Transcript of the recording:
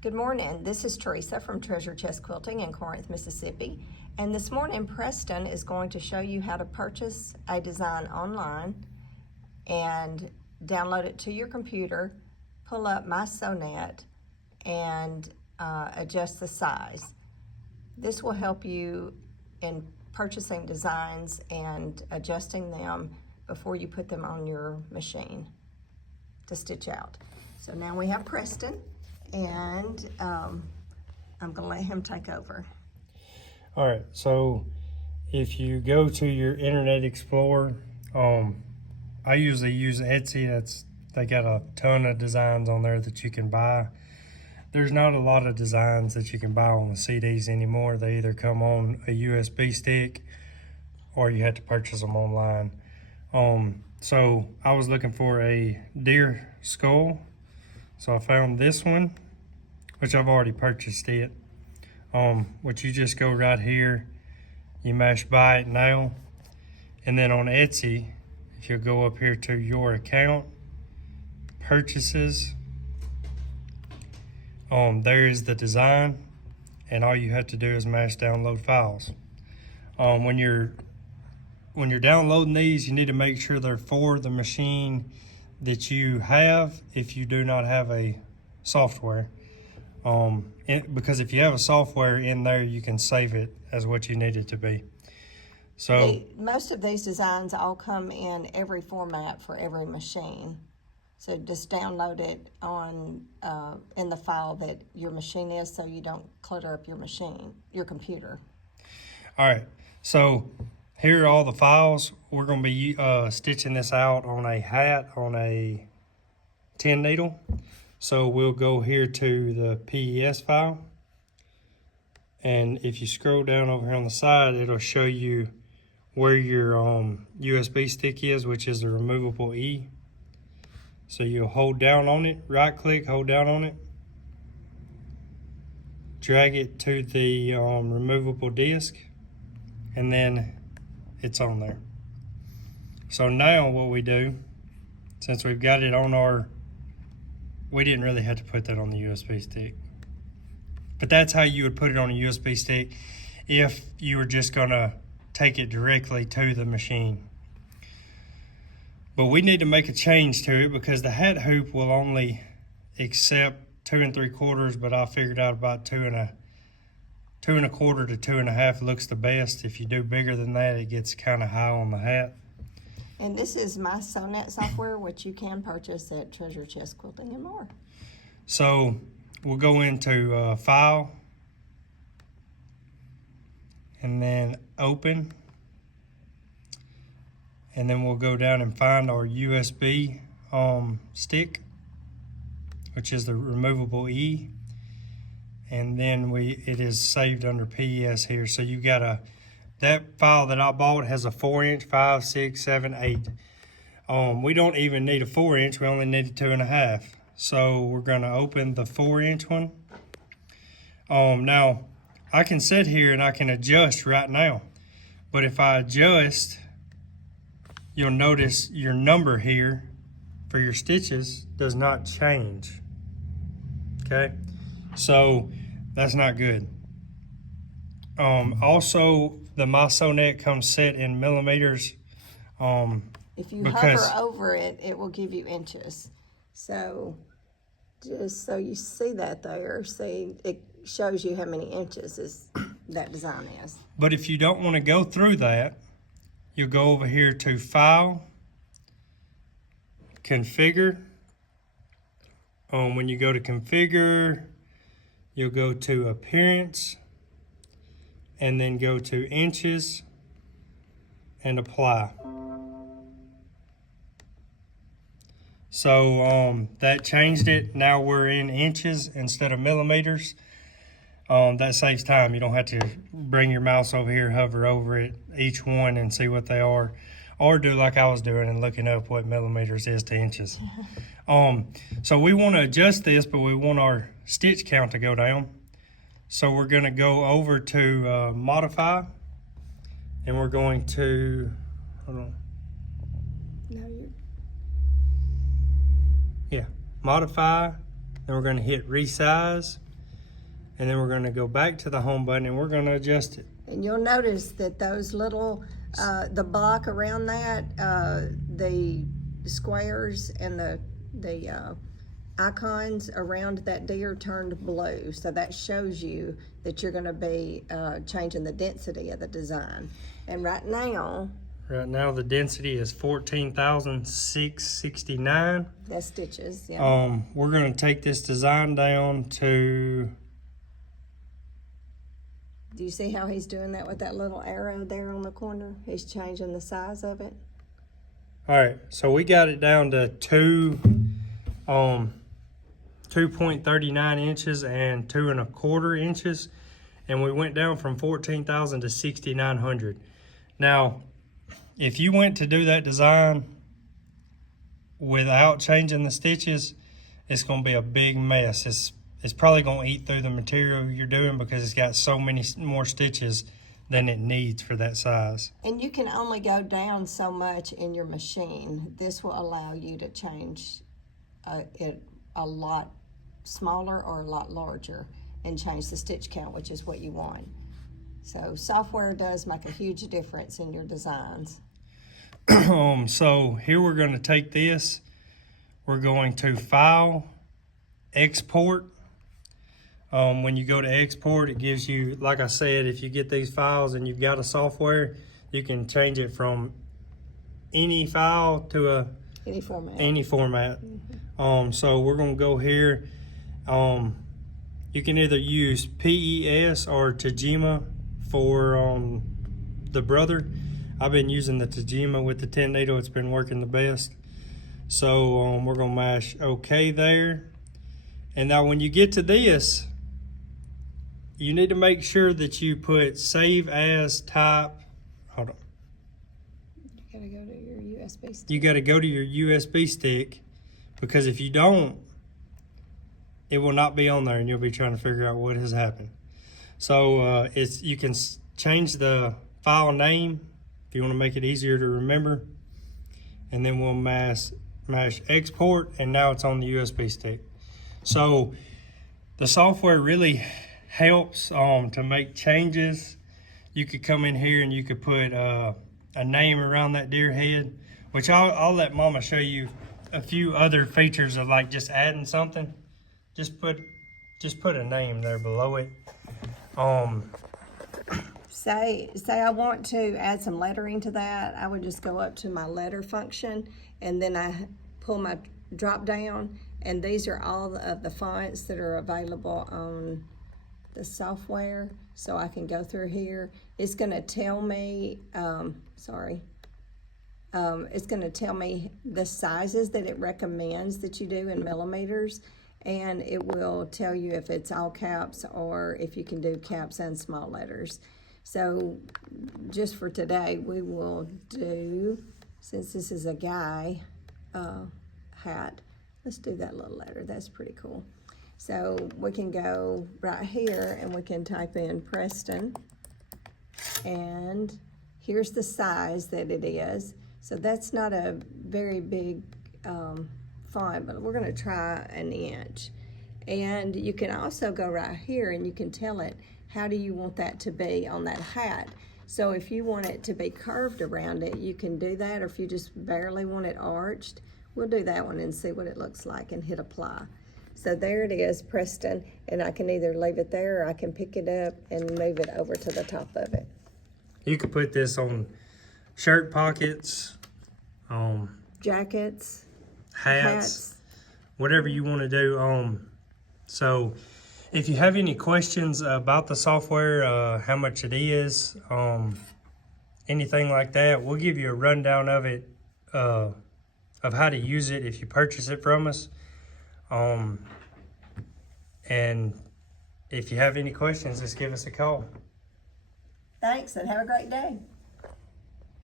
Good morning. This is Teresa from Treasure Chest Quilting in Corinth, Mississippi. And this morning, Preston is going to show you how to purchase a design online and download it to your computer, pull up MySewNet, and adjust the size. This will help you in purchasing designs and adjusting them before you put them on your machine to stitch out. So now we have Preston, and I'm gonna let him take over. All right, so if you go to your Internet Explorer, I usually use Etsy. They got a ton of designs on there that you can buy. There's not a lot of designs that you can buy on the CDs anymore. They either come on a USB stick or you have to purchase them online. So I was looking for a deer skull. So I found this one, which I've already purchased it. Which you just go right here, you mash buy it now. And then on Etsy, if you go up here to your account, purchases, there is the design, and all you have to do is mash download files. When you're downloading these, you need to make sure they're for the machine that you have if you do not have a software. Because if you have a software in there, you can save it as what you need it to be. So most of these designs all come in every format for every machine. So just download it on in the file that your machine is, so you don't clutter up your computer. All right, so here are all the files. We're going to be stitching this out on a hat on a 10 needle. So we'll go here to the PES file. And if you scroll down over here on the side, it'll show you where your USB stick is, which is the removable E. So you'll hold down on it, right click, hold down on it, drag it to the removable disc, and then it's on there. So now what we do, since we've got it on we didn't really have to put that on the USB stick. But that's how you would put it on a USB stick if you were just gonna take it directly to the machine. But we need to make a change to it because the hat hoop will only accept 2 3/4, but I figured out about 2 1/4 to 2 1/2 looks the best. If you do bigger than that, it gets kind of high on the hat. And this is MySewNet software, which you can purchase at Treasure Chest Quilting and More. So we'll go into File, and then Open, and then we'll go down and find our USB stick, which is the removable E, and then it is saved under PES here. So you got that file that I bought has a 4-inch, 5, 6, 7, 8. We don't even need a 4-inch, we only need a 2 1/2. So we're gonna open the 4-inch one. Now I can sit here and I can adjust right now, but if I adjust, you'll notice your number here for your stitches does not change. Okay, so that's not good. Also, the MySewNet comes set in millimeters. If you hover over it, it will give you inches. So just so you see that there, see, it shows you how many inches that design is. But if you don't want to go through that, you'll go over here to File, Configure. When you go to Configure, you'll go to Appearance, and then go to Inches and Apply. So that changed it. Now we're in inches instead of millimeters. That saves time. You don't have to bring your mouse over here, hover over it, each one, and see what they are, or do like I was doing and looking up what millimeters is to inches. So we want to adjust this, but we want our stitch count to go down. So we're going to go over to Modify, and we're going to, hold on. No, you're... Yeah, Modify, then we're going to hit Resize. and then we're going to go back to the home button and we're going to adjust it. And you'll notice that those little, the block around that, the squares and the icons around that deer turned blue. So that shows you that you're gonna be changing the density of the design. And right now the density is 14,669. that's stitches, yeah. We're going to take this design down to... Do you see how he's doing that with that little arrow there on the corner? He's changing the size of it. All right, so we got it down to 2.39 inches and 2.25 inches, and we went down from 14,000 to 6,900. Now, if you went to do that design without changing the stitches, it's going to be a big mess. It's probably going to eat through the material you're doing because it's got so many more stitches than it needs for that size. And you can only go down so much in your machine. This will allow you to change it a lot smaller or a lot larger and change the stitch count, which is what you want. So software does make a huge difference in your designs. So here we're going to take this. We're going to File, Export. When you go to export, it gives you, like I said, if you get these files and you've got a software, you can change it from any file to Any format. any format. So we're going to go here. You can either use PES or Tajima for the brother. I've been using the Tajima with the 10 needle. It's been working the best. So we're going to mash OK there. And now when you get to this, you need to make sure that you put Save As Type. Hold on. You gotta go to your USB stick. You got to go to your USB stick, because if you don't, it will not be on there and you'll be trying to figure out what has happened. So you can change the file name if you want to make it easier to remember. And then we'll mash export, and now it's on the USB stick. So the software really helps to make changes. You could come in here and you could put a name around that deer head, which I'll let Mama show you a few other features of like just adding something. Just put a name there below it. Say I want to add some lettering to that. I would just go up to my letter function, and then I pull my drop down, and these are all of the fonts that are available on the software. So I can go through here. It's gonna tell me, it's gonna tell me the sizes that it recommends that you do in millimeters, and it will tell you if it's all caps or if you can do caps and small letters. So just for today, we will do, since this is a guy hat, let's do that little letter. That's pretty cool. So we can go right here and we can type in Preston, and here's the size that it is. So that's not a very big font, but we're gonna try an inch. And you can also go right here and you can tell it, how do you want that to be on that hat? So if you want it to be curved around it, you can do that, or if you just barely want it arched, we'll do that one and see what it looks like and hit apply. So there it is, Preston, and I can either leave it there or I can pick it up and move it over to the top of it. You could put this on shirt pockets, Jackets, hats, whatever you want to do. So if you have any questions about the software, how much it is, anything like that, we'll give you a rundown of it, of how to use it if you purchase it from us. And if you have any questions, just give us a call. Thanks, and have a great day.